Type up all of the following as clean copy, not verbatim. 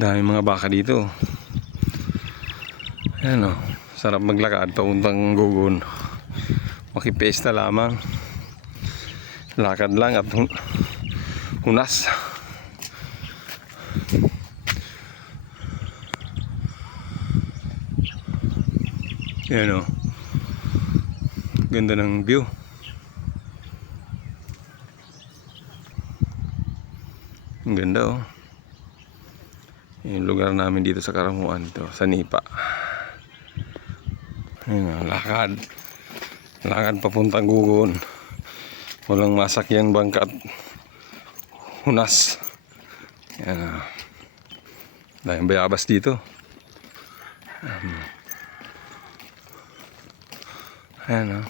Dami mga baka dito. Ayan o, sarap maglakad pauntang Gugun. Makipesta lamang. Lakad lang at hunas. Ayan o, ganda ng view. Ang ganda o. Yung lugar namin dito sa Karamuan, ito sa Nipa. Ayan, lakad papuntang Gugun. Walang masakyan bangka at hunas. Ayan, dahil bayabas dito. Ayan,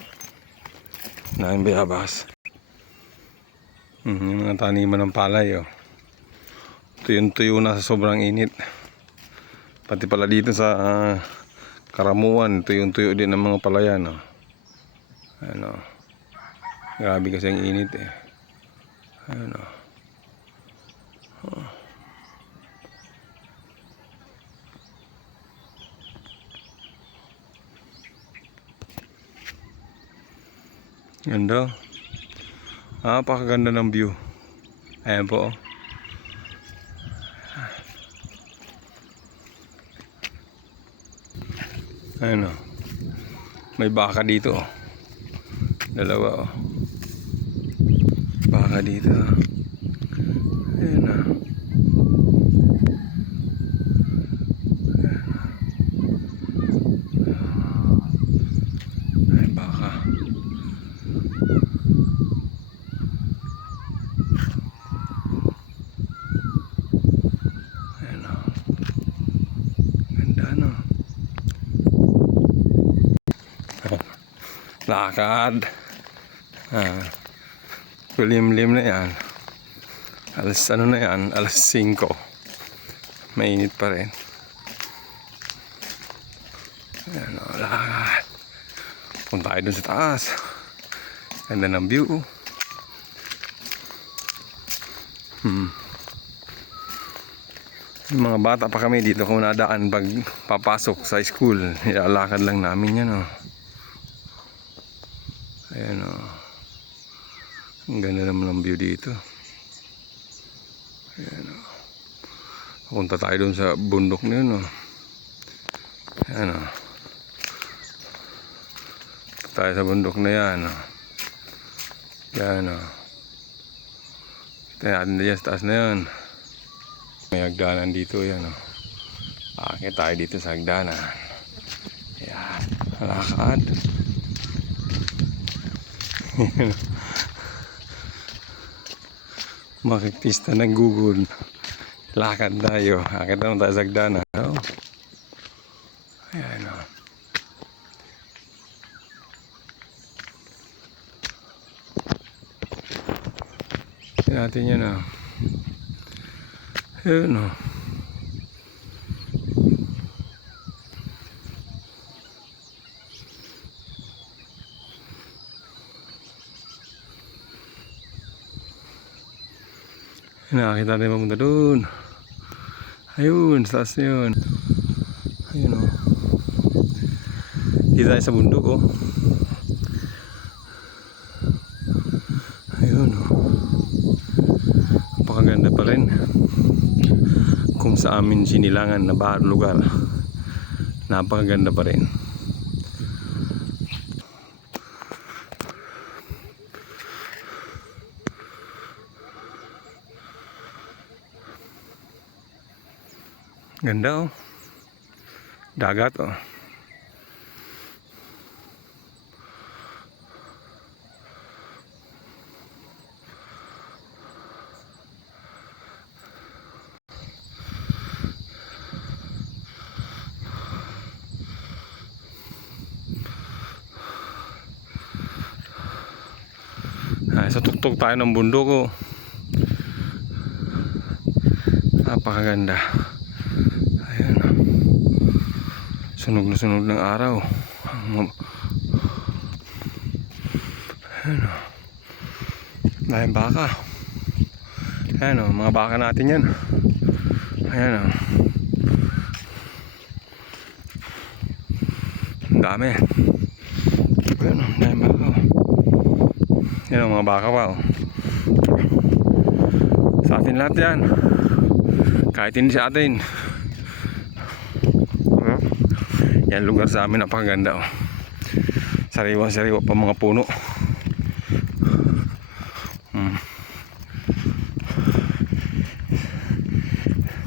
dahil bayabas. Yung mga taniman ng palay o. Tuyo na sa sobrang init. Pati pala dito sa Karamuan, tuyo din ang mga palayan o. Ano, grabe kasi ang init eh. Ano, ganda. Napakaganda ng view. Ayan po. Ayan o. May baka dito o. Dalawa o. Baka dito. Ayan o. Ay baka. Ayan o. Ganda no. Lakad. Kulimlim na yan. Alas 5. Mainit pa rin. Ayan o, lakad. Punta tayo dun sa taas. Ganda ng view. Yung mga bata pa kami dito kung nadaan pag papasok sa school, ilalakad lang namin yan o. Ayan o. Ang ganda naman ng view dito. Ayan o. Punta tayo dun sa bundok na yun o. Ayan o. Punta tayo sa bundok na yan o. Ayan o. Ito natin dyan sa taas na yan. May hagdanan dito yan o. Akit tayo dito sa hagdanan. Ayan. Lakad. Makipista ng Gugun. Lakad tayo. Akit naman tayo sa hagdanan. Oh. Ayan o. Tignan natin yan o. Ayan o. Nakakita tayo mapunta doon. Ayun, sa taas na yun. Ayun o. Dito tayo sa bundok o. Ayun o. Napakaganda pa rin. Kung sa amin sinilangan na lugar, napakaganda pa rin. Ganda oh. Dagat oh. Sa tuktok tayo ng bundok oh. Napakaganda. Ayan oh. Sunog na sunog ng araw. Ayan oh. Dahil baka. Ayan oh, mga baka natin yan. Ayan o. Ang dami. Ayan o, dami baka o. Yan o, mga baka pa o. Sa atin lahat yan. Kahit hindi sa atin. Yan lugar sa amin napakaganda o. Sariwa-sariwa pa mga puno.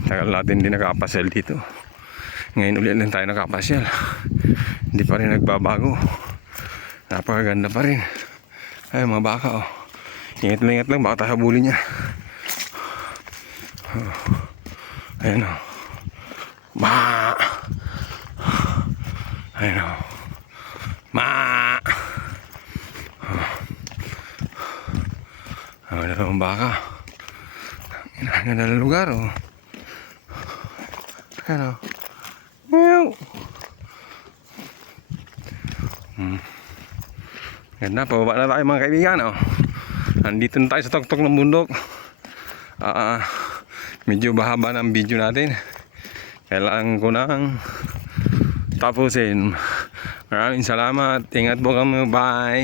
Tagal natin hindi nakapasyal dito. Ngayon ulit lang tayo nakapasyal. Hindi pa rin nagbabago. Napakaganda pa rin. Ay mga baka oh. Ingat lang baka tayo habulin niya. Ayan o. Ma. Ayan o. Ma. Ang dalawang baka. Ang ganda ng lugar o. Ayan o. Meow. Ganda, pababa na tayo mga kaibigan oh. Nandito na tayo sa tuktok ng bundok. Medyo bahaba ng video natin. Kailangan ko nang tapusin. Maraming salamat. Ingat po kami. Bye.